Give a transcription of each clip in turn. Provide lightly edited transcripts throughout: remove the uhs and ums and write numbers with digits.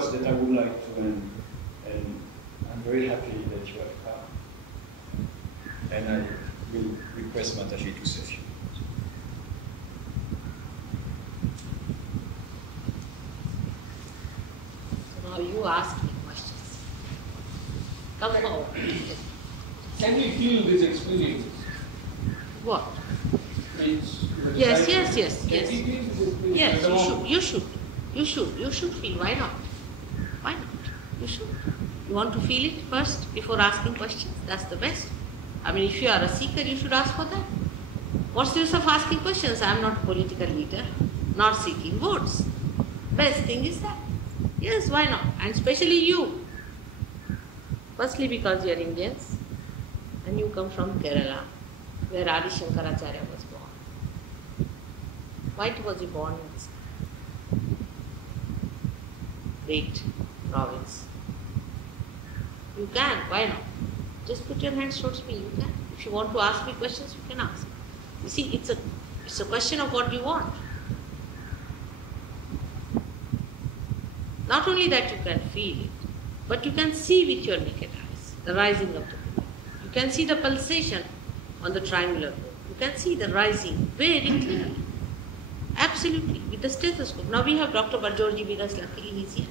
words that I would like to end, and I'm very happy that you have come. And I will request Mataji to say a few words. So now you ask me questions. Come forward. Can we feel these experiences? What? Means Yes. Can we feel these experiences? Yes, you should feel. Why not? Why not? You should. You want to feel it first before asking questions? That's the best. I mean, if you are a seeker, you should ask for that. What's the use of asking questions? I am not a political leader, not seeking votes. Best thing is that. Yes, why not? And especially you. Firstly, because you are Indians and you come from Kerala, where Adi Shankaracharya was born. Why was he born in this great province? You can, why not? Just put your hands towards me, you can. If you want to ask me questions, you can ask. You see, it's a question of what you want. Not only that you can feel it, but you can see with your naked eyes the rising of the Buddha. You can see the pulsation on the triangular bone. You can see the rising very clearly. Absolutely, with the stethoscope. Now we have Dr. Barjorji with us, luckily he's here.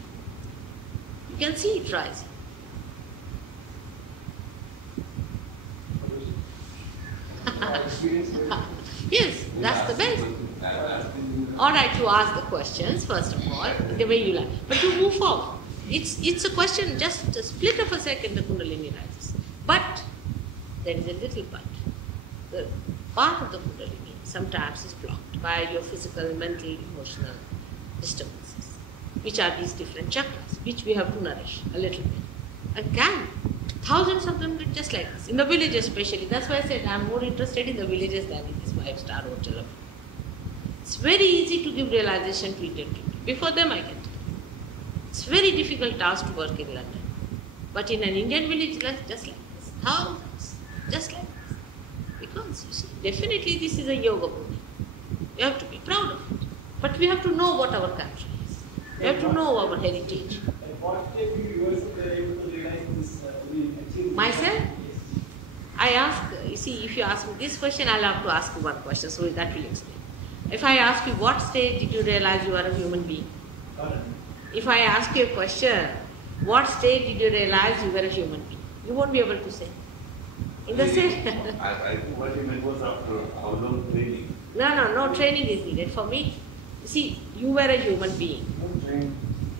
You can see it rising. Yes, that's the best. All right, you ask the questions first of all, the way you like, but you move forward. It's a question, just a split of a second the Kundalini rises. But there is a little but. The part of the Kundalini sometimes is blocked by your physical, mental, emotional disturbances, which are these different chakras, which we have to nourish a little bit. And thousands of them get just like this. In the villages especially, that's why I said I'm more interested in the villages than in this 5-star hotel. It's very easy to give realization to Indian people. Before them I can tell you. It's very difficult task to work in London. But in an Indian village, just like this, thousands, just like this. Because you see, definitely this is a yoga body. We have to be proud of it. But we have to know what our country is. We have to know our heritage. At what stage you were able to realize this? Myself? I ask, you see, if you ask me this question, I'll have to ask you one question, so that will explain. If I ask you, what stage did you realize you are a human being? If I ask you a question, what stage did you realize you were a human being? You won't be able to say. In the same... I think what you meant was after how long training? No training is needed. For me, you see, you were a human being.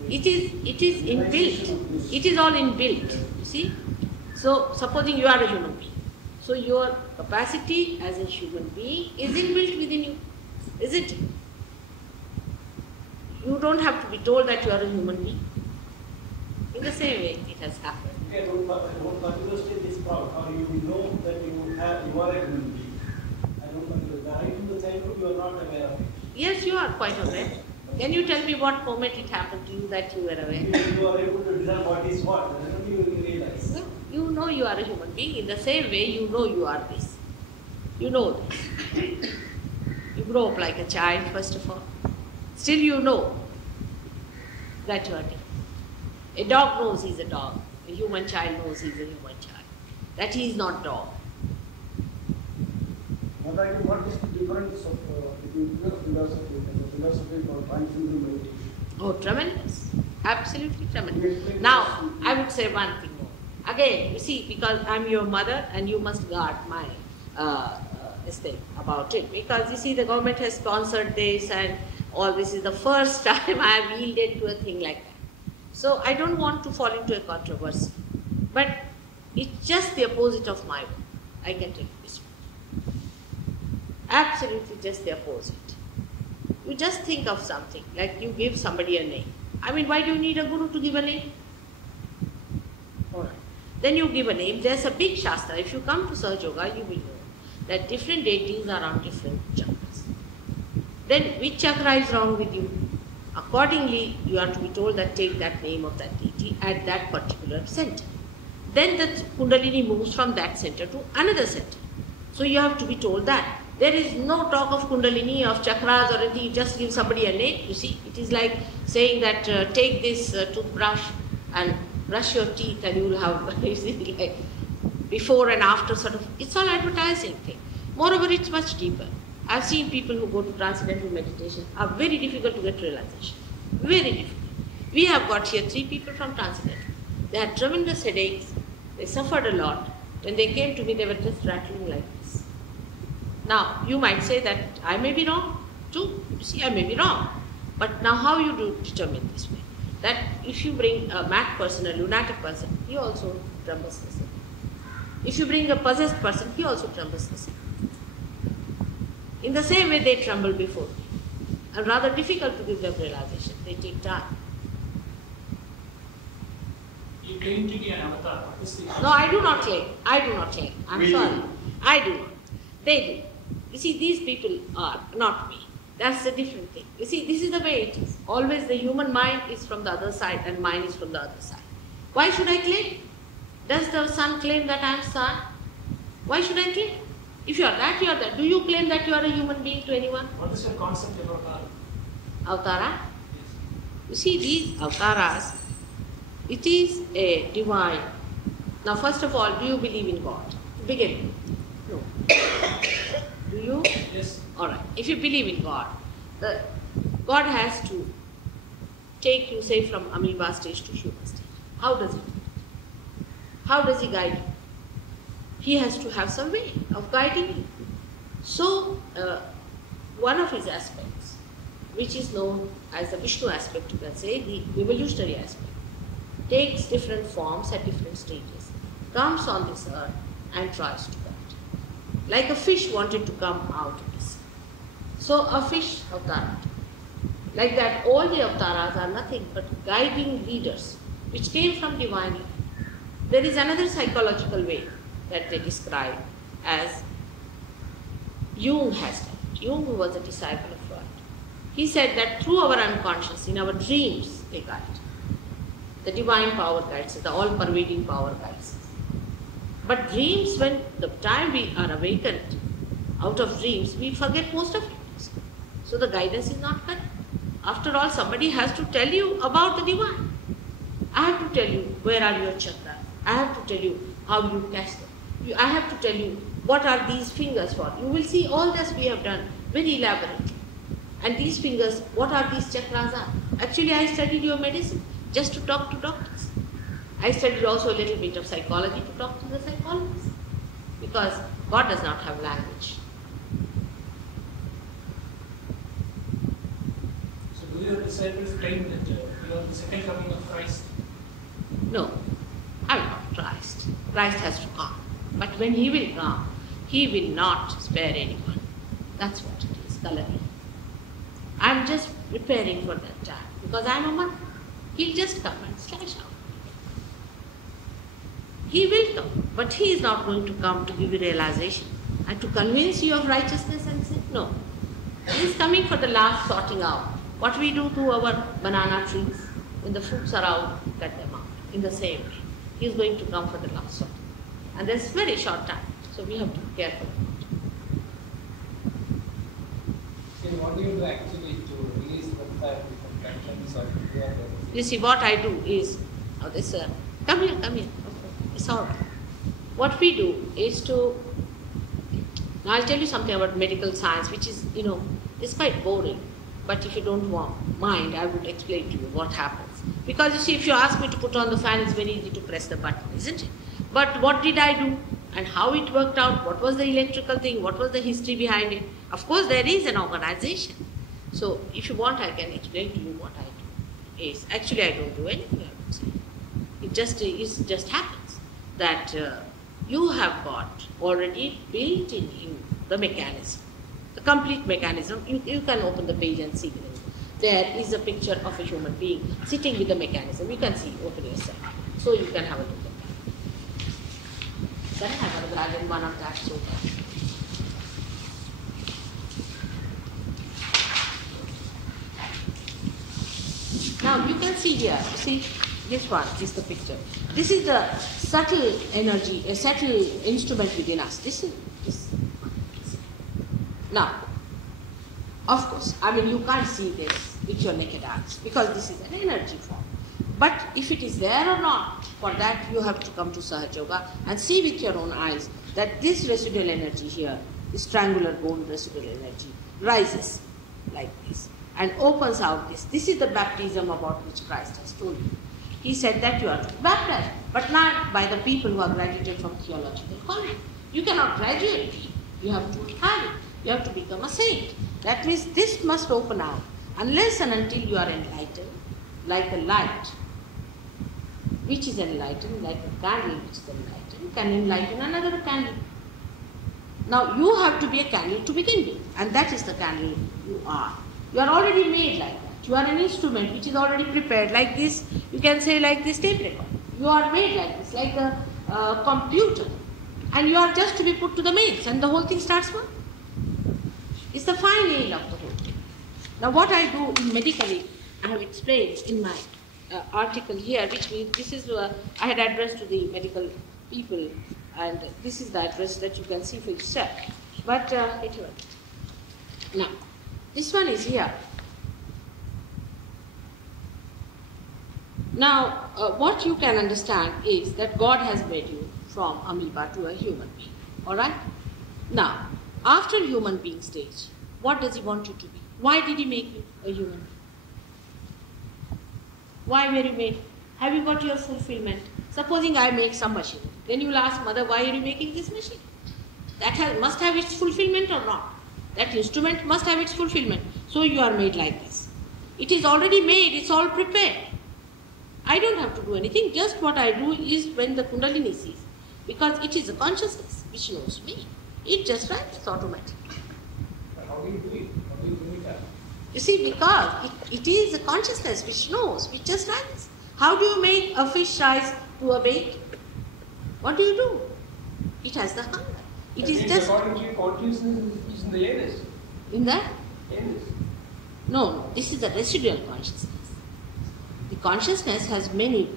It is inbuilt. It is all inbuilt, you see. So, supposing you are a human being. So, your capacity as a human being is inbuilt within you, isn't it? You don't have to be told that you are a human being. In the same way, it has happened. Okay, what particular stage is proud? How you know that you are a human being? I don't know. Right in the childhood, you are not aware of it. Yes, you are quite aware. Can you tell me what moment it happened to you that you were aware? You are able to discern what is what, and then you will realize. No, you know you are a human being. In the same way, you know you are this. You know this. You grow up like a child, first of all. Still you know that you are different. A dog knows he's a dog. A human child knows he's a human child. That he is not dog. What is the difference of between philosophy and the philosophy called transcendental meditation? Oh, tremendous. Absolutely tremendous. Now, I would say one thing more. Again, you see, because I'm your mother and you must guard my estate about it. Because you see, the government has sponsored this and all this is the first time I have yielded to a thing like that. So I don't want to fall into a controversy. But it's just the opposite of my will. I can tell you this. Absolutely just the opposite. You just think of something, like you give somebody a name. I mean, why do you need a guru to give a name? Alright. Then you give a name. There's a big shastra. If you come to Sahaja Yoga, you will know that different deities are on different chakras. Then which chakra is wrong with you? Accordingly, you are to be told that take that name of that deity at that particular center. Then the Kundalini moves from that center to another center. So you have to be told that. There is no talk of Kundalini, of chakras or anything. You just give somebody a name. You see, it is like saying that take this toothbrush and brush your teeth and you will have, you see, like before and after sort of, it's all advertising thing. Moreover, it's much deeper. I've seen people who go to transcendental meditation are very difficult to get realization. Very difficult. We have got here 3 people from transcendental. They had tremendous headaches. They suffered a lot. When they came to me, they were just rattling like this. Now, you might say that I may be wrong too. You see, I may be wrong. But now how you do determine this way? That if you bring a mad person, a lunatic person, he also trembles the same. If you bring a possessed person, he also trembles the same. In the same way they tremble before me. And rather difficult to give them realization. They take time. You claim to be an avatar. No, I do not claim. I do not claim. I'm We sorry. do. I do not. They do. You see, these people are not me. That's a different thing. You see, this is the way it is. Always the human mind is from the other side and mine is from the other side. Why should I claim? Does the sun claim that I am sun? Why should I claim? If you are that, you are that. Do you claim that you are a human being to anyone? What is your concept of avatar? Avtara? You see, these avtaras, it is a divine. Now, first of all, do you believe in God? To begin with. No. Do you? Yes. All right. If you believe in God, God has to take you, say, from amoeba stage to human stage. How does he do it? How does he guide you? He has to have some way of guiding you. So, one of his aspects, which is known as the Vishnu aspect, you can say, the evolutionary aspect, takes different forms at different stages, comes on this earth and tries to guide. Like a fish wanted to come out of the sea. So a fish avatar. Like that, all the avatars are nothing but guiding leaders, which came from divine life. There is another psychological way that they describe as Jung has done. Jung, who was a disciple of Freud, he said that through our unconscious, in our dreams, they guide. The divine power guides us, the all-pervading power guides us. But dreams, when the time we are awakened out of dreams, we forget most of it. So the guidance is not correct. After all, somebody has to tell you about the divine. I have to tell you where are your chakras. I have to tell you how you catch them. I have to tell you what are these fingers for. You will see all this we have done very elaborately. And these fingers, what are these chakras are? Actually, I studied your medicine just to talk to doctors. I studied also a little bit of psychology to talk to the psychologists. Because God does not have language. So do your disciples claim that you are the second coming of Christ? No, I am not Christ. Christ has to come. But when he will come, he will not spare anyone. That's what it is, Kalani. I am just preparing for that time because I am a monk. He'll just come and slash out. He will come, but he is not going to come to give you realization and to convince you of righteousness and sin. No. He is coming for the last sorting out. What we do to our banana trees, when the fruits are out, we cut them out. In the same way, he is going to come for the last sorting. And there's very short time, so we have to be careful. So what do you do actually to release the fire from tensions or fear? You see, what I do is, come here. Okay. It's all right. What we do is to, now I'll tell you something about medical science, which is, it's quite boring. But if you don't mind, I would explain to you what happens. Because you see, if you ask me to put on the fan, it's very easy to press the button, isn't it? But what did I do? And how it worked out? What was the electrical thing? What was the history behind it? Of course, there is an organization. So, if you want, I can explain to you what I do. Actually, I don't do anything, I would say. It just happens that you have got already built in you the mechanism, the complete mechanism. You can open the page and see it. There is a picture of a human being sitting with the mechanism. You can see, open yourself. So you can have a look at that. Then I have a dragon one of that sort. Now you can see here, see this one is the picture. This is the subtle energy, a subtle instrument within us. This. Now, of course, I mean, you can't see this with your naked eyes because this is an energy form. But if it is there or not, for that you have to come to Sahaja Yoga and see with your own eyes that this residual energy here, this triangular bone residual energy, rises like this and opens out this. This is the baptism about which Christ has told you. He said that you are to be baptized, but not by the people who are graduated from theological college. You cannot graduate. You have to have it. You have to become a saint. That means this must open out. Unless and until you are enlightened, like a light, which is enlightened, like a candle which is enlightened, can enlighten another candle. Now you have to be a candle to begin with, and that is the candle you are. You are already made like that. You are an instrument which is already prepared like this. You can say like this tape recorder. You are made like this, like a computer. And you are just to be put to the mains and the whole thing starts working. It's the fine aim of the whole thing. Now what I do medically, I have explained in my article here, which means this is, I had addressed to the medical people, and this is the address that you can see for yourself. But now, this one is here. Now, what you can understand is that God has made you from amoeba to a human being. Alright? Now, after human being stage, what does He want you to be? Why did He make you a human being? Why were you made? Have you got your fulfillment? Supposing I make some machine, then you will ask, Mother, why are you making this machine? That must have its fulfillment or not? That instrument must have its fulfillment. So you are made like this. It is already made, it's all prepared. I don't have to do anything, just what I do is when the Kundalini sees. Because it is a consciousness which knows me. It just rises automatically. How do you do it? How do you bring it up? You see, because it is a consciousness which knows, which just rises. How do you make a fish rise to a bait? What do you do? It has the hunger. It is just... According to your consciousness is in the anus. In the? Anus. No, this is the residual consciousness. The consciousness has many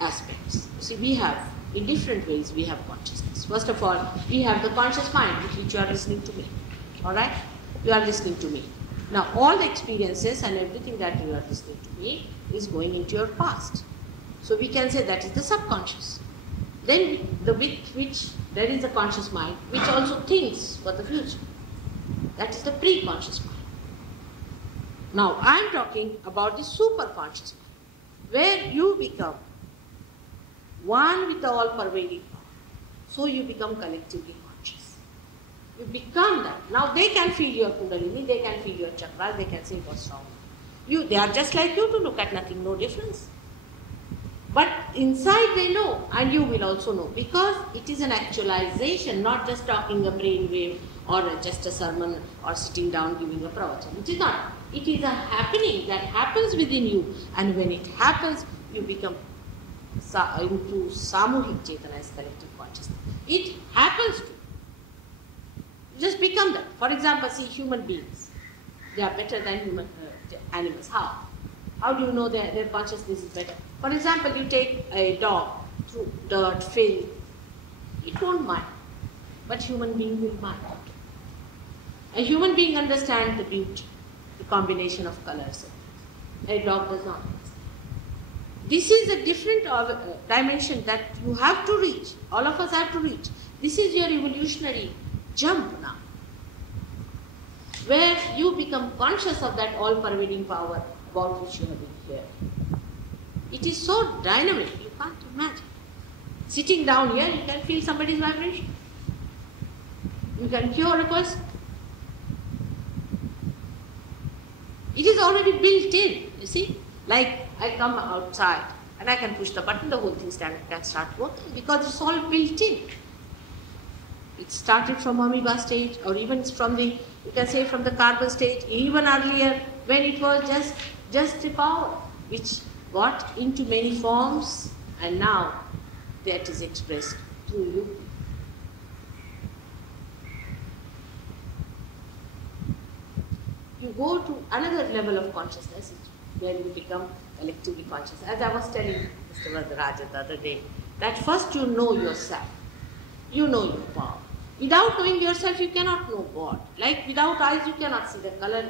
aspects. See, we have, in different ways, we have consciousness. First of all, we have the conscious mind with which you are listening to me. Alright? You are listening to me. Now, all the experiences and everything that you are listening to me is going into your past. So we can say that is the subconscious. Then, the with which there is a conscious mind, which also thinks for the future. That is the pre-conscious mind. Now, I am talking about the super-conscious mind, where you become one with the all-pervading power. So you become collectively conscious. You become that. Now, they can feel your Kundalini, they can feel your chakras, they can say what's wrong. They are just like you to look at nothing, no difference. But inside they know, and you will also know, because it is an actualization, not just talking a brainwave or just a sermon or sitting down giving a pravachan. It is not. It is a happening that happens within you, and when it happens, you become into samuhik chetana as collective consciousness. It happens to. You just become that. For example, see human beings. They are better than human animals. How? How do you know their consciousness is better? For example, you take a dog through dirt, filth. It won't mind. But human being will mind. A human being understands the beauty, the combination of colors. A dog does not. This is a different dimension that you have to reach. All of us have to reach. This is your evolutionary jump now, where you become conscious of that all-pervading power about which you have been here. It is so dynamic, you can't imagine. Sitting down here, you can feel somebody's vibration. You can cure a person. It is already built in, you see. Like I come outside and I can push the button, the whole thing can start working because it's all built in. It started from amoeba stage, or even from the, you can say from the carbon stage, even earlier when it was just a power which got into many forms, and now that is expressed through you. You go to another level of consciousness where you become collectively conscious. As I was telling Mr. Vardarajan the other day, that first you know yourself, you know your power. Without knowing yourself, you cannot know God. Like without eyes, you cannot see the color.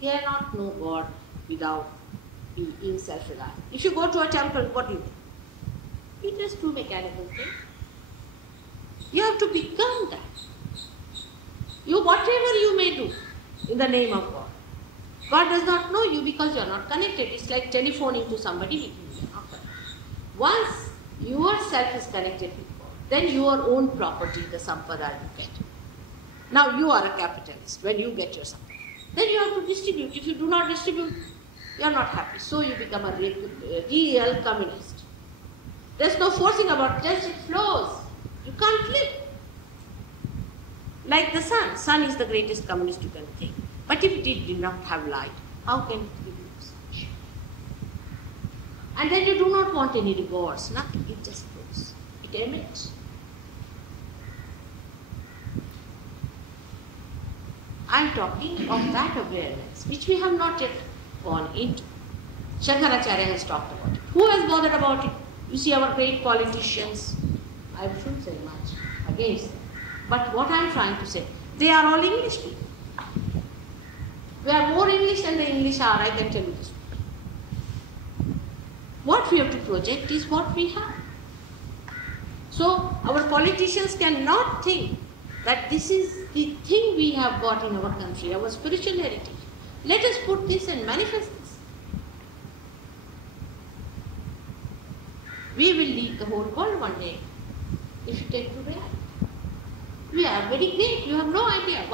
You cannot know God without being self-reliant. If you go to a temple, what do you do? You just do mechanical things. You have to become that. Whatever you may do in the name of God. God does not know you because you are not connected. It's like telephoning to somebody with whom you are not connected. Once yourself is connected with God, then your own property, the sampada you get. Now you are a capitalist when you get your sampada. Then you have to distribute. If you do not distribute, you are not happy. So you become a real communist. There's no forcing about it, just it flows. You can't flip. Like the sun. Sun is the greatest communist you can think. But if it did not have light, how can it give you such? And then you do not want any rewards, nothing. It just flows. It emits. I am talking of that awareness, which we have not yet gone into. Shankaracharya has talked about it. Who has bothered about it? You see our great politicians, I shouldn't say much against them. But what I am trying to say, they are all English people. We are more English than the English are, I can tell you this. What we have to project is what we have. So our politicians cannot think that this is the thing we have got in our country, our spiritual heritage. Let us put this and manifest this. We will lead the whole world one day if you take to reality. We are very great. You have no idea.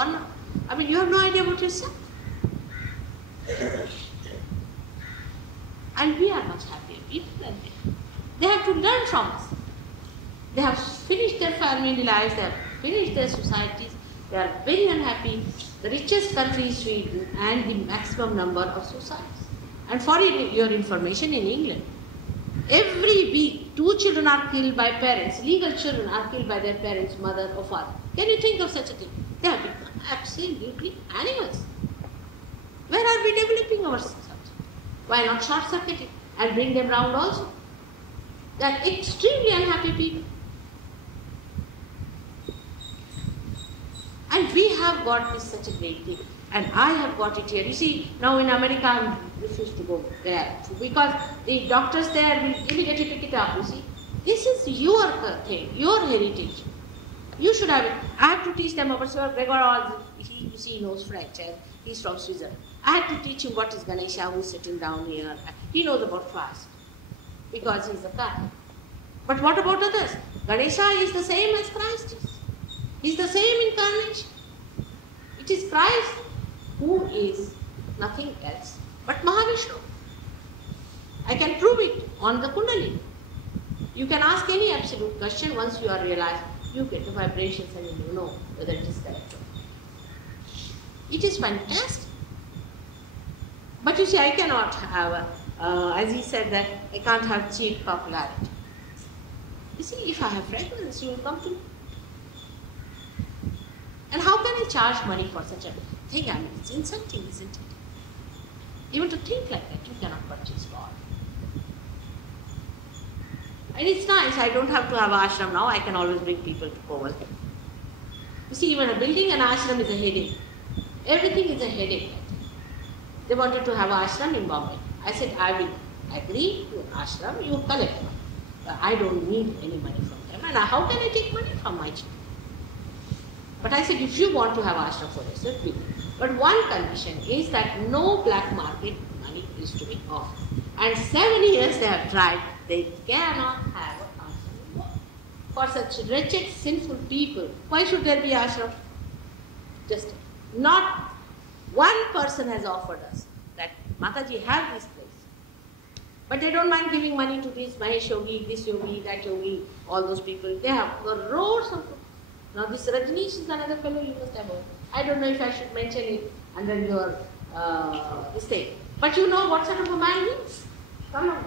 You have no idea about yourself. And we are much happier people than they. They have to learn from us. They have finished their family lives, they have finished their societies, they are very unhappy. The richest country is Sweden and the maximum number of suicides. And for your information, in England, every week 2 children are killed by parents, legal children are killed by their parents, mother or father. Can you think of such a thing? They have become absolutely animals. Where are we developing ourselves? Why not short-circuit it and bring them round also? They are extremely unhappy people. And we have got this such a great thing. And I have got it here. You see, now in America I refuse to go there because the doctors there will immediately pick it up, you see. This is your thing, your heritage. You should have it. I have to teach them about Sir Gregor, he knows French and he's from Switzerland. I had to teach him what is Ganesha, who's sitting down here. He knows about fast because he's a Catholic. But what about others? Ganesha is the same as Christ is. He's the same incarnation. It is Christ who is nothing else but Mahavishnu. I can prove it on the Kundalini. You can ask any absolute question. Once you are realized, you get the vibrations and you know whether it is correct or not. It is fantastic. But you see, I cannot have, as he said, that I can't have cheap popularity. You see, if I have fragrance, you will come to me. And how can I charge money for such a thing? I mean, it's insulting, isn't it? Even to think like that, you cannot purchase God. And it's nice, I don't have to have an ashram now, I can always bring people to Komal. You see, even a building an ashram is a headache. Everything is a headache. They wanted to have an ashram in Bombay. I said, I will agree to an ashram, you collect money. But I don't need any money from them. And how can I take money from my children? But I said, if you want to have ashram for yourself, we will. But one condition is that no black market money is to be offered. And 7 years they have tried, they cannot have an ashram. For such wretched, sinful people, why should there be ashram? Just not one person has offered us that Mataji have this place. But they don't mind giving money to this Mahesh Yogi, this Yogi, that Yogi, all those people. They have crores of. Now this Rajneesh is another fellow you must have heard. I don't know if I should mention it under your mistake. But you know what sort of a man he is? Come on.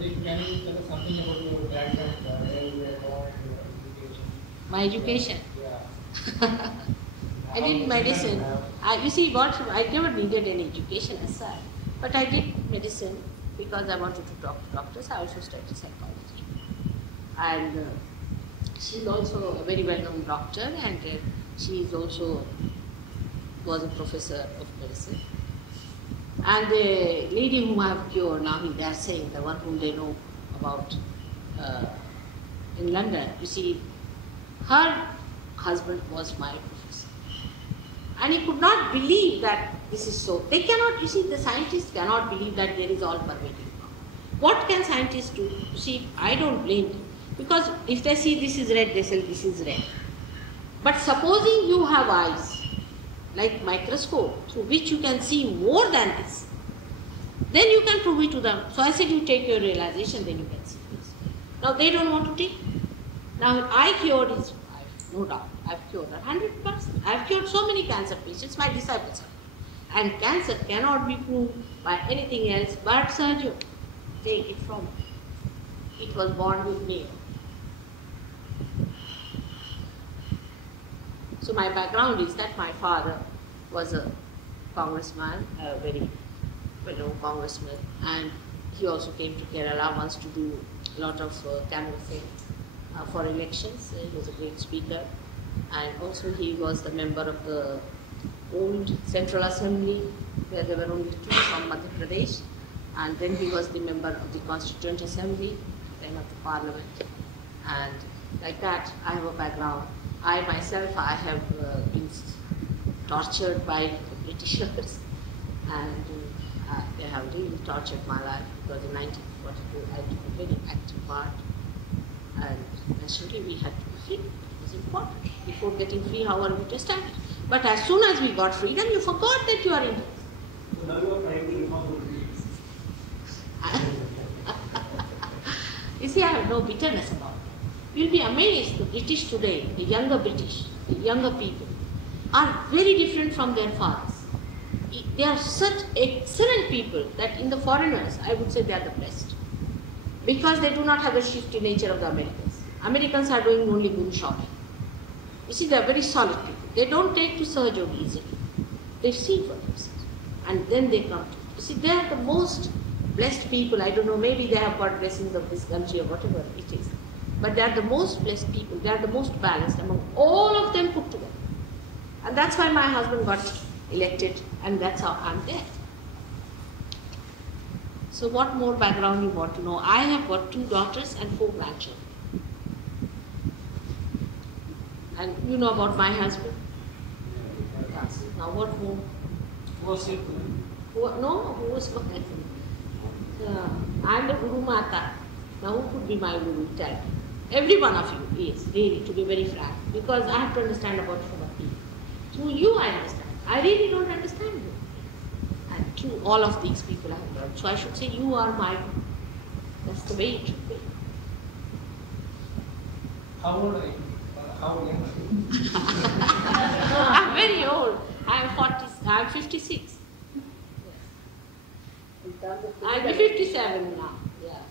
Can you tell us something about your background, where you were born, your education? My education. Yeah. I did medicine. You see, I never needed any education as such. But I did medicine because I wanted to talk to doctors. I also studied psychology. And she's also a very well-known doctor, and she is also was a professor of medicine. And the lady whom I have cured, now they are saying, the one whom they know about in London, you see, her husband was my professor. And he could not believe that this is so. They cannot, you see, the scientists cannot believe that there is all pervading. What can scientists do? You see, I don't blame them. Because if they see this is red, they say this is red. But supposing you have eyes, like microscope, through which you can see more than this, then you can prove it to them. So I said, you take your realization, then you can see this. Now they don't want to take. Now I cured his wife, no doubt. I've cured her 100%. I've cured so many cancer patients, my disciples have. And cancer cannot be proved by anything else but surgery. Take it from me. It was born with me. So my background is that my father was a congressman, a very well-known congressman, and he also came to Kerala once to do a lot of canvassing for elections. He was a great speaker, and also he was the member of the old Central Assembly, where there were only two from Madhya Pradesh, and then he was the member of the Constituent Assembly, then of the Parliament, and like that I have a background. I myself, I have been tortured by the Britishers, and they have really tortured my life, because in 1942 I took a very active part, and naturally we had to be free. It was important. Before getting free, how are we to stand it? But as soon as we got freedom, you forgot that you are Indians. So now you are trying to reform the British. You see, I have no bitterness about it. You'll be amazed, the British today, the younger British, the younger people, are very different from their fathers. They are such excellent people that in the foreigners, I would say they are the best. Because they do not have the shifty nature of the Americans. Americans are doing only guru shopping. You see, they are very solid people. They don't take to Sahajogi easily. They see for themselves. And then they come to. You see, they are the most blessed people. I don't know, maybe they have got blessings of this country or whatever it is. But they are the most blessed people. They are the most balanced among all of them put together. And that's why my husband got elected, and that's how I'm there. So what more background you want to know? I have got 2 daughters and 4 grandchildren. And you know about my husband? Yes. Now what more? Who was it? Who was my husband? I'm the Guru Mata. Now who could be my Guru? Tell me. Every one of you is, really, to be very frank, because I have to understand about human beings. Through you I understand. I really don't understand you. And through all of these people I have learned. So I should say you are my Guru. That's the way it should be. How old are you? How young are you? I'm very old. I'm 56. I'll be 57 now. Yes.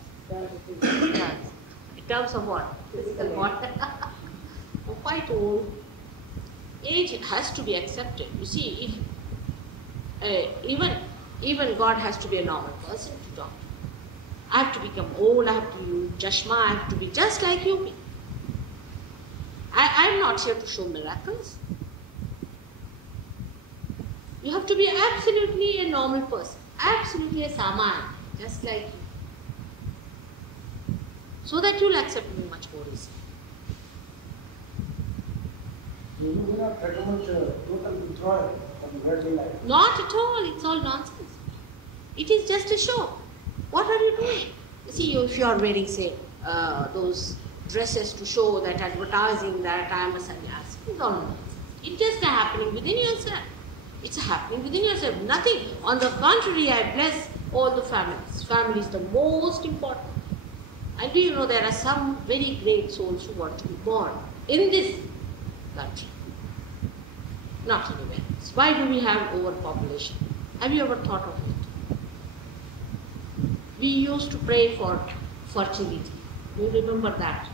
In terms of what? Physical what? I'm quite old. Age has to be accepted. You see, if even God has to be a normal person to talk to. I have to become old, I have to use chashma, I have to be just like you be. I'm not here to show miracles. You have to be absolutely a normal person, absolutely a saman, just like you. So that you'll accept me much more easily. You do not pretty much total withdrawal from worldly life. Not at all, it's all nonsense. It is just a show. What are you doing? You see, if you are wearing, say, those dresses to show that advertising that I am a sannyasi, it's all nonsense. It's just happening within yourself. It's happening within yourself. Nothing. On the contrary, I bless all the families. Family is the most important. And do you know there are some very great souls who want to be born in this country, not anywhere else. Why do we have overpopulation? Have you ever thought of it? We used to pray for fertility. Do you remember that?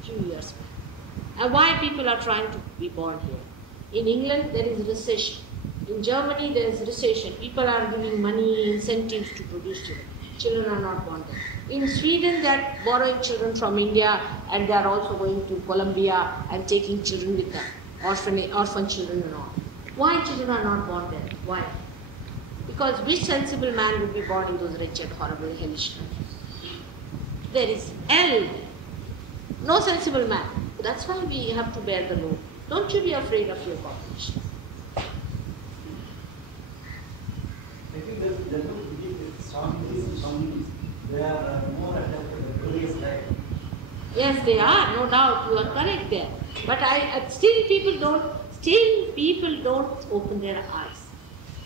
A few years back. And why people are trying to be born here? In England, there is recession. In Germany, there is recession. People are giving money, incentives to produce children. Children are not born there. In Sweden, they are borrowing children from India, and they are also going to Colombia and taking children with them, orphan children and all. Why children are not born there? Why? Because which sensible man would be born in those wretched, horrible, hellish countries? There is hell. No sensible man. That's why we have to bear the load. Don't you be afraid of your population. I think that the some they are more adapted to today's life. Yes, they are, no doubt. You are correct there. But still people don't open their eyes.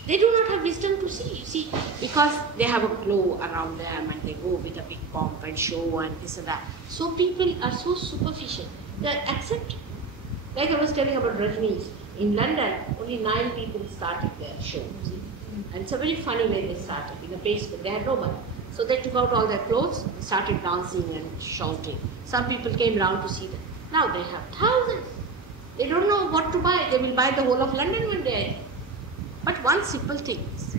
They do not have wisdom to see. You see, because they have a glow around them and they go with a big pomp and show and this and that. So people are so superficial. They accept. Like I was telling about Rajneesh, in London, only 9 people started their show. See? And it's a very funny way they started. In the basement, they had no money. So they took out all their clothes, started dancing and shouting. Some people came round to see them. Now they have thousands. They don't know what to buy. They will buy the whole of London one day. But one simple thing is,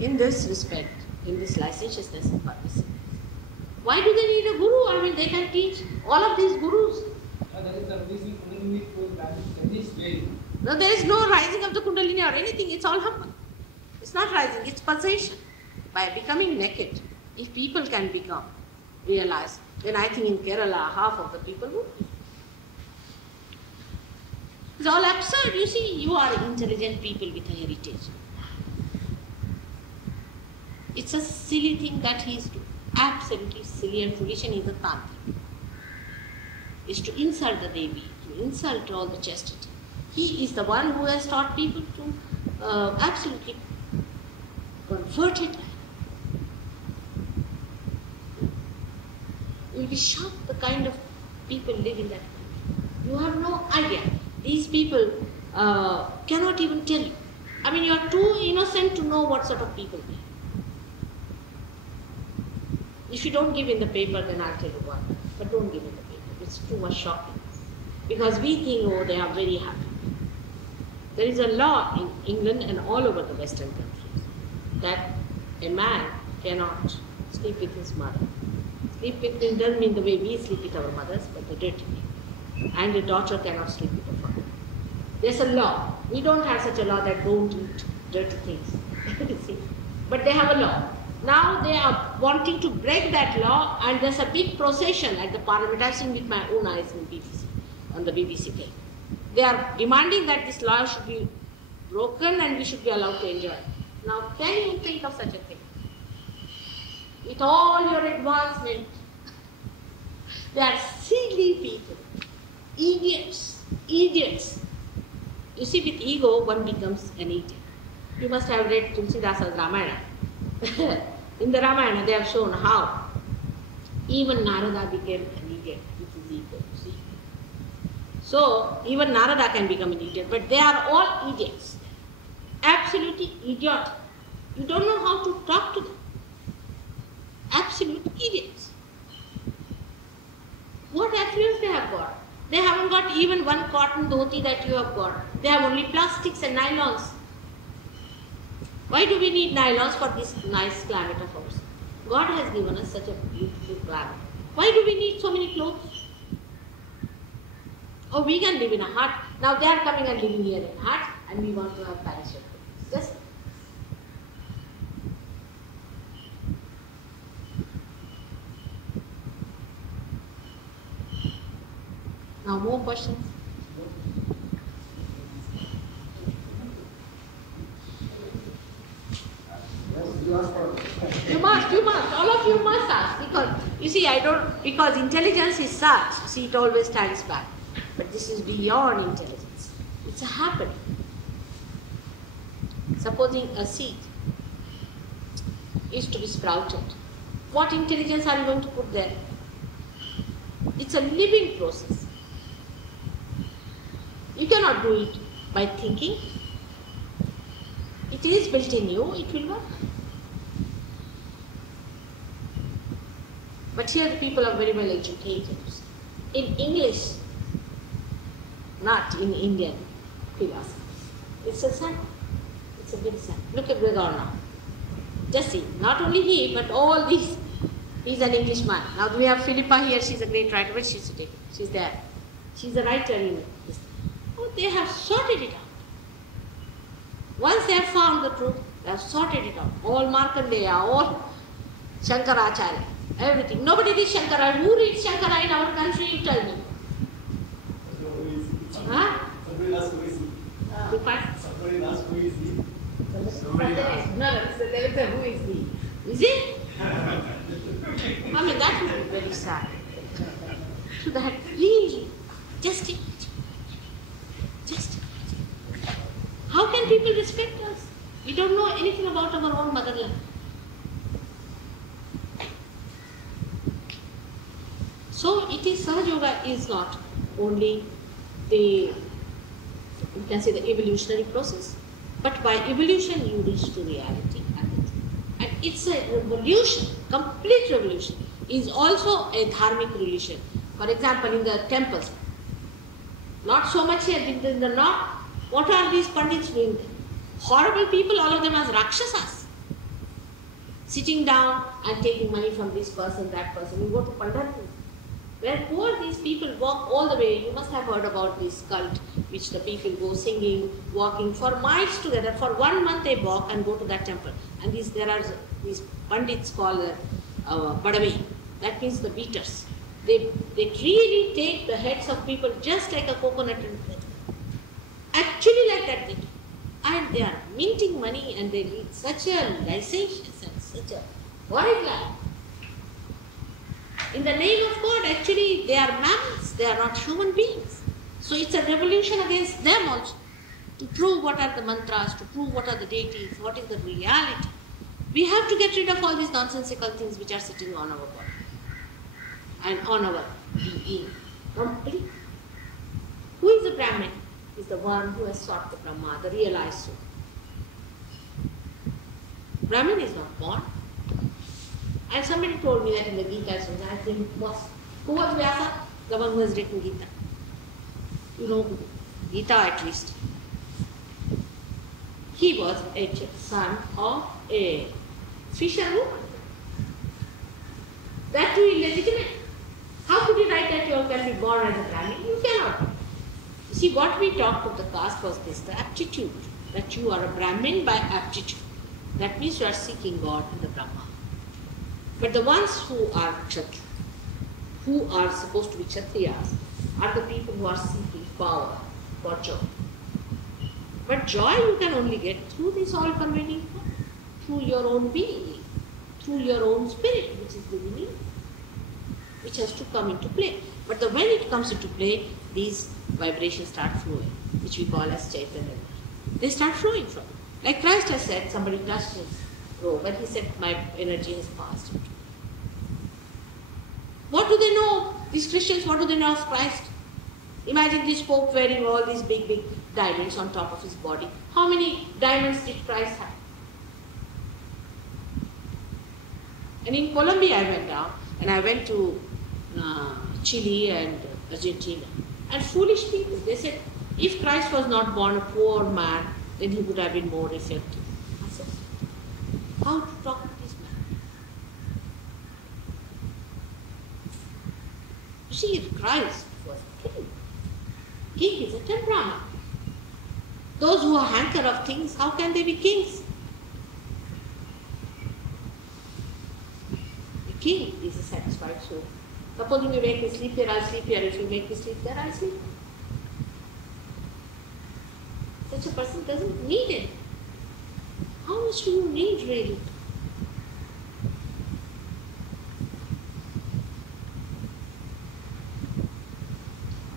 in this respect, in this licentiousness and permissiveness, why do they need a guru? I mean, they can teach all of these gurus. That is the reason Kundalini flow in this way. No, there is no rising of the Kundalini or anything. It's all humble. It's not rising, it's pulsation. By becoming naked, if people can realize, then I think in Kerala, half of the people would be. It's all absurd. You see, you are intelligent people with a heritage. It's a silly thing that he is doing. Absolutely silly and foolish, and he's a tantric. Is to insult the Devi, to insult all the chastity. He is the one who has taught people to absolutely convert it. You will be shocked the kind of people live in that country. You have no idea. These people cannot even tell you. I mean, you are too innocent to know what sort of people they are. If you don't give in the paper, then I'll tell you what. But don't give in the paper. It's too much shocking. Because we think, oh, they are very happy. There is a law in England and all over the Western countries that a man cannot sleep with his mother. Sleep with him doesn't mean the way we sleep with our mothers, but the dirty way. And a daughter cannot sleep with her father. There's a law. We don't have such a law that don't eat dirty things. See? But they have a law. Now they are wanting to break that law, and there's a big procession at the Parliament. I've seen with my own eyes in BBC, on the BBC play. They are demanding that this law should be broken and we should be allowed to enjoy. Now, can you think of such a thing? With all your advancement, they are silly people, idiots, idiots. You see, with ego, one becomes an idiot. You must have read Tulsidasa's Ramayana. In the Ramayana, they have shown how even Narada became an idiot with his ego. See? So, even Narada can become an idiot, but they are all idiots. Absolutely idiotic. You don't know how to talk to them. Absolute idiots. What affluence they have got? They haven't got even one cotton dhoti that you have got. They have only plastics and nylons. Why do we need nylons for this nice climate of ours? God has given us such a beautiful climate. Why do we need so many clothes? Oh, we can live in a hut. Now they are coming and living here in huts, and we want to have parachute. Just now, more questions? You must, all of you must ask, because, you see, because intelligence is such, see, it always stands back. But this is beyond intelligence. It's a habit. Supposing a seed is to be sprouted, what intelligence are you going to put there? It's a living process. You cannot do it by thinking. It is built in you, it will work. But here the people are very well educated. In English, not in Indian philosophy. It's a sad. It's a very sad. Look at Vedanta. Just see, not only he, but all these. He's an Englishman. Now we have Philippa here, she's a great writer. Where she's today? She's there. She's a writer in this. Oh, they have sorted it out. Once they have found the truth, they have sorted it out. All Markandeya, all Shankaracharya, everything. Nobody reads Shankara. Who reads Shankara in our country? You tell me. Huh? Somebody asked who is he? Somebody asked who is he? No, there is a who is he. Is it? I mean, that would be very sad. So that really, just imagine. Just imagine. How can people respect us? We don't know anything about our own motherland. So it is, Sahaja Yoga is not only the, you can say, the evolutionary process, but by evolution you reach to reality. And it's a revolution, complete revolution. Is also a dharmic revolution. For example, in the temples, not so much here in the north. What are these pandits doing there? Horrible people, all of them as rakshasas. Sitting down and taking money from this person, that person. You go to Pandharpur, where poor these people walk all the way. You must have heard about this cult, which the people go singing, walking for miles together. For 1 month they walk and go to that temple. And there are these pandits called Badavi. That means the beaters. They really take the heads of people just like a coconut and bread. Actually like that they do. And they are minting money and they lead such a licentious and such a horrid life. In the name of God, actually they are mammals, they are not human beings. So it's a revolution against them also. To prove what are the mantras, to prove what are the deities, what is the reality. We have to get rid of all these nonsensical things which are sitting on our body and on our being. Complete. Who is the Brahmin? Is the one who has sought the Brahma, the realized soul. Brahmin is not born. And somebody told me that in the Gita, I think who was Vyasa? The one who has written Gita. You know Gita at least. He was a son of a fisherwoman. That too illegitimate. How could you write that you can be born as a Brahmin? You cannot. You see, what we talked of the caste was this, the aptitude, that you are a Brahmin by aptitude. That means you are seeking God in the Brahma. But the ones who are Kshatriya, who are supposed to be Kshatriyas, are the people who are seeking power for joy. But joy you can only get through this all-pervading power, through your own being, through your own spirit, which is living in, which has to come into play. But when it comes into play, these vibrations start flowing, which we call as Chaitanya. They start flowing from it. Like Christ has said, somebody touched his robe and he said, my energy has passed. What do they know? These Christians, what do they know of Christ? Imagine this Pope wearing all these big diamonds on top of his body. How many diamonds did Christ have? And in Colombia I went down, and I went to Chile and Argentina. And foolish people, they said, if Christ was not born a poor man, then he would have been more effective. I said, how to talk to this man? You see, Christ was a king. King is a temperament. Those who are hanker of things, how can they be kings? The king is a satisfied soul. Supposing you make me sleep here, I'll sleep here. If you make me sleep there, I'll sleep. Such a person doesn't need it. How much do you need really?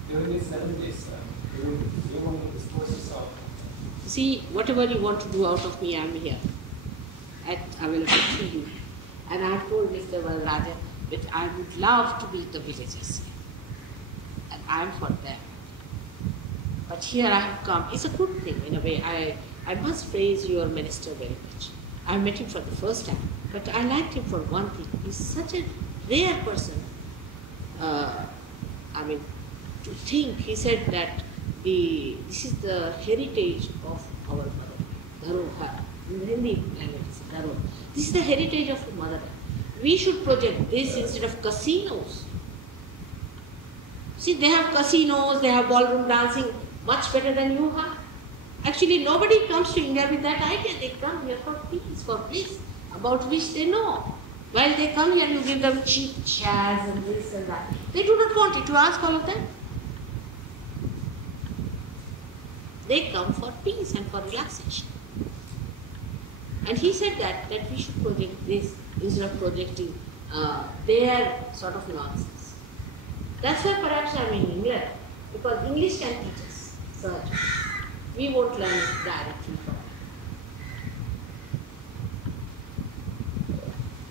During these 7 days, during this process of... See, whatever you want to do out of me, I'm here. I will see you. And I told Mr. Valrajan that I would love to meet the villagers. And I'm for them. But here I have come. It's a good thing in a way. I must praise your minister very much. I met him for the first time. But I liked him for one thing. He's such a rare person. I mean, to think, he said that this is the heritage of our mother, Dharohar, in the Hindi language. This is the heritage of the motherland. We should project this instead of casinos. See, they have casinos, they have ballroom dancing, much better than you have. Actually, nobody comes to India with that idea. They come here for peace, for bliss, about which they know. While they come here, you give them cheap chairs and this and that. They do not want it. You ask all of them. They come for peace and for relaxation. And he said that we should project this instead of projecting their sort of nonsense. That's why perhaps I'm in England, because English can teach us surgery. We won't learn it directly from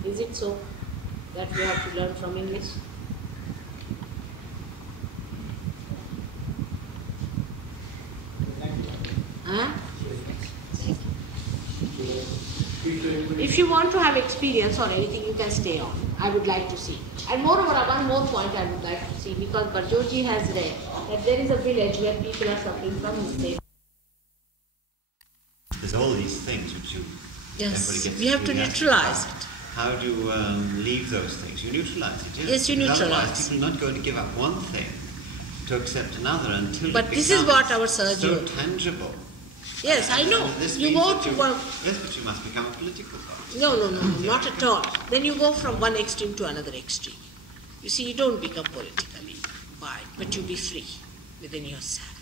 it. Is it so that we have to learn from English? Huh? If you want to have experience or anything, you can stay on. I would like to see. And moreover, one more point I would like to see, because Barjoji has read that there is a village where people are suffering from mistake. There's all these things which you... Yes, we have to neutralize it. How do you leave those things? You neutralize it, yes? Yes, you neutralize. Otherwise, people are not going to give up one thing to accept another until but it this is what our so surgeon... tangible. Yes, I know. You go to one... Yes, but you must become a political party. No, not at all. Then you go from one extreme to another extreme. You see, you don't become politically biased, but you be free within yourself.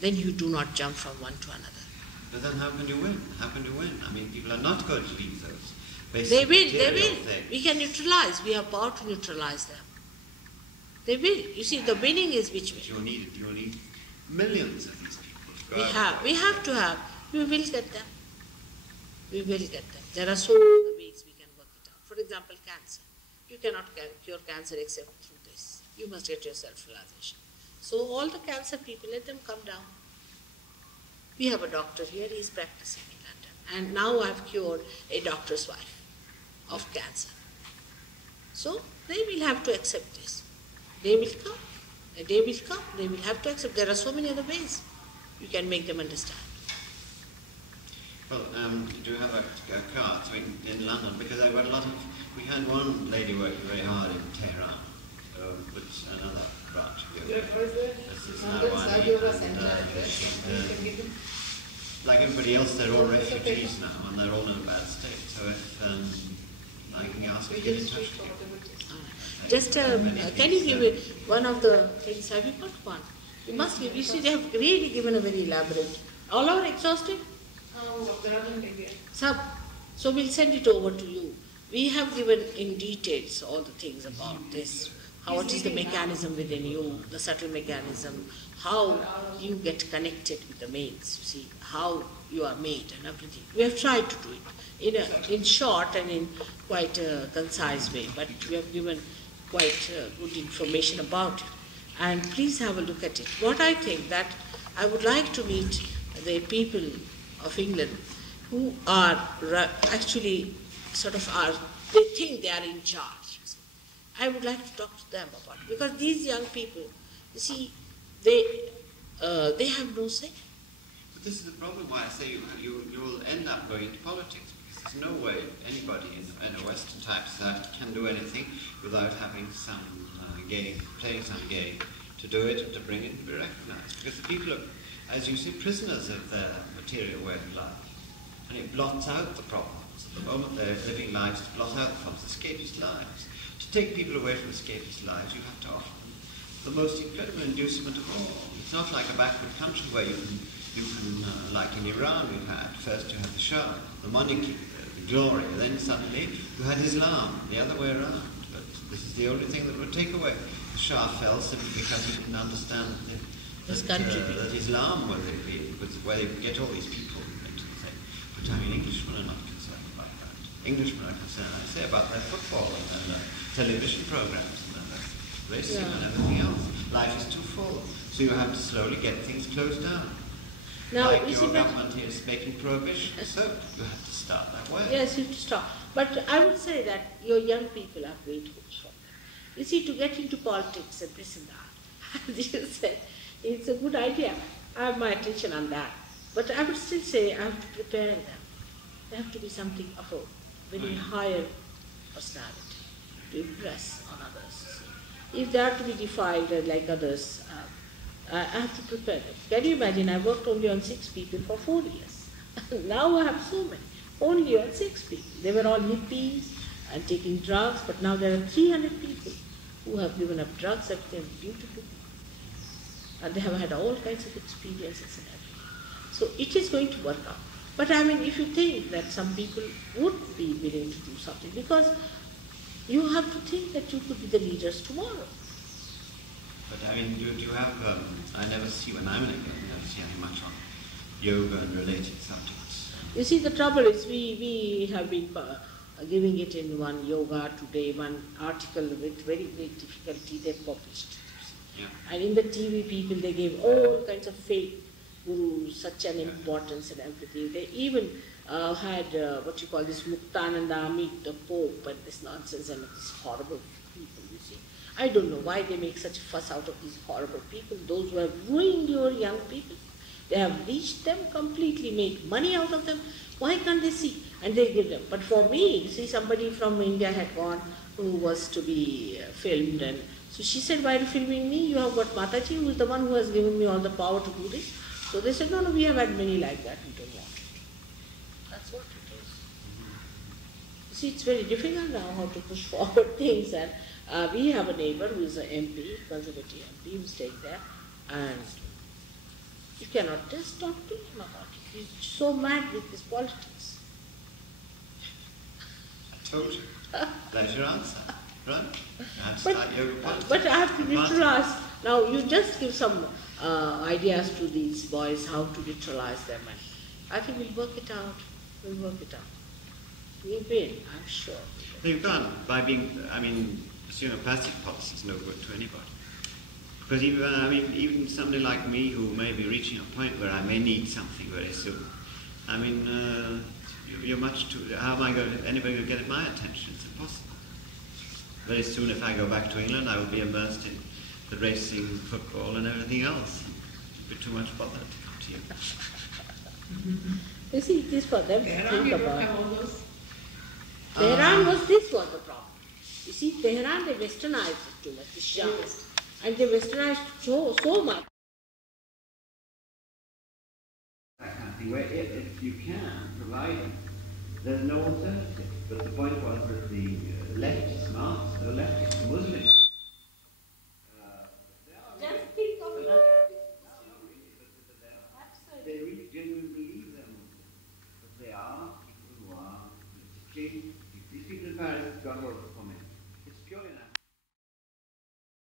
Then you do not jump from one to another. But then how can you win? How can you win? I mean, people are not going to leave those basic They will. things. We can neutralize. We have power to neutralize them. They will. You see, the winning is which way? You'll need millions of these people to go out. We have to have. We will get them. We will get them. There are so many ways we can work it out. For example, cancer. You cannot cure cancer except through this. You must get your self-realization. So all the cancer people, let them come down. We have a doctor here, he is practicing in London. And now I have cured a doctor's wife of cancer. So they will have to accept this. They will come. A day will come. They will have to accept. There are so many other ways you can make them understand. Well, do you have a card in London? Because I've got a lot of... We had one lady working very hard in Tehran, but another branch of yoga. This is like everybody else, they're all refugees now, and they're all in a bad state. So if I can ask you to get in touch with you. Just, can you give me one of the things? Have you got one? You must give. You see, they have really given a very elaborate. All are exhausted? Sub. So we'll send it over to you. We have given in details all the things about this. What is the mechanism within you, the subtle mechanism, how you get connected with the mates, you see, how you are made and everything. We have tried to do it in short and in quite a concise way, but we have given quite good information about it. And please have a look at it. What I think that I would like to meet the people of England who are actually they think they are in charge. I would like to talk to them about it, because these young people, you see, they have no say. But this is the problem why I say you will end up going into politics, because there's no way anybody in a Western type society can do anything without having some playing some game to do it and to bring it to be recognized. Because the people are, as you say, prisoners of their material way of life. And it blots out the problems. At the moment they're living lives to blot out the problems, escapist lives. To take people away from escapist lives, you have to offer them the most incredible inducement of all. It's not like a backward country where you can like in Iran we've had, first you had the Shah, the monarchy, the glory, then suddenly you had Islam, the other way around. But this is the only thing that would take away. The Shah fell simply because he didn't understand that Islam was where they get all these people into the thing. But I mean, Englishmen are not concerned about that. Englishmen are concerned, I say, about their football and their television programs and their racing and everything else. Life is too full, so you have to slowly get things closed down. Now, like your government here is making prohibition, so you have to start that way. Yes, you have to start. But I would say that your young people are great hopes for them. You see, to get into politics and this and that, as you said, it's a good idea. I have my attention on that. But I would still say I have to prepare them. They have to be something of a very higher personality to impress on others. If they are to be defied like others, I have to prepare them. Can you imagine, I worked only on 6 people for 4 years. Now I have so many, only on 6 people. They were all hippies and taking drugs, but now there are 300 people who have given up drugs and become beautiful people. And they have had all kinds of experiences and everything. So it is going to work out. But I mean, if you think that some people would be willing to do something, because you have to think that you could be the leaders tomorrow. But I mean, do you have, I never see, when I'm in England, I never see any much on yoga and related subjects. You see, the trouble is we have been giving it in one Yoga Today, one article with very great difficulty they published. Yeah. And in the TV people, they gave all kinds of fake gurus, such an importance and everything. They even had what you call this Muktananda Amit, the Pope, and this nonsense and these horrible people, you see. I don't know why they make such a fuss out of these horrible people, those who have ruined your young people. They have bleached them completely, made money out of them. Why can't they see? And they give them. But for me, see, somebody from India had gone who was to be filmed, and so she said, why are you filming me? You have got Mataji, who is the one who has given me all the power to do this. So they said, no, we have had many like that, we don't want it. That's what it is. You see, it's very difficult now how to push forward things, and we have a neighbor who is an MP, Conservative MP, who is staying there, and you cannot just talk to him about it. He's so mad with his politics. I told you. That's your answer, right? You had to start yoga politics. But I have to neutralize. Now, you just give some ideas to these boys how to neutralize them, and I think we'll work it out. We'll work it out. We'll win, I'm sure. No, you can't. By being, I mean, pursuing a passive policy is no good to anybody. Because even somebody like me who may be reaching a point where I may need something very soon, I mean, you're much too, how am I going to, anybody going to get my attention? It's impossible. Very soon, if I go back to England, I will be immersed in the racing, football and everything else. It would be too much bother to come to you. You see, it is for them to think about. Tehran was the problem. You see, Tehran, they westernized it too much, the Shahs. And they westernized so much. That kind of thing, where if you can provide it, there's no alternative. But the point was that the leftist Muslims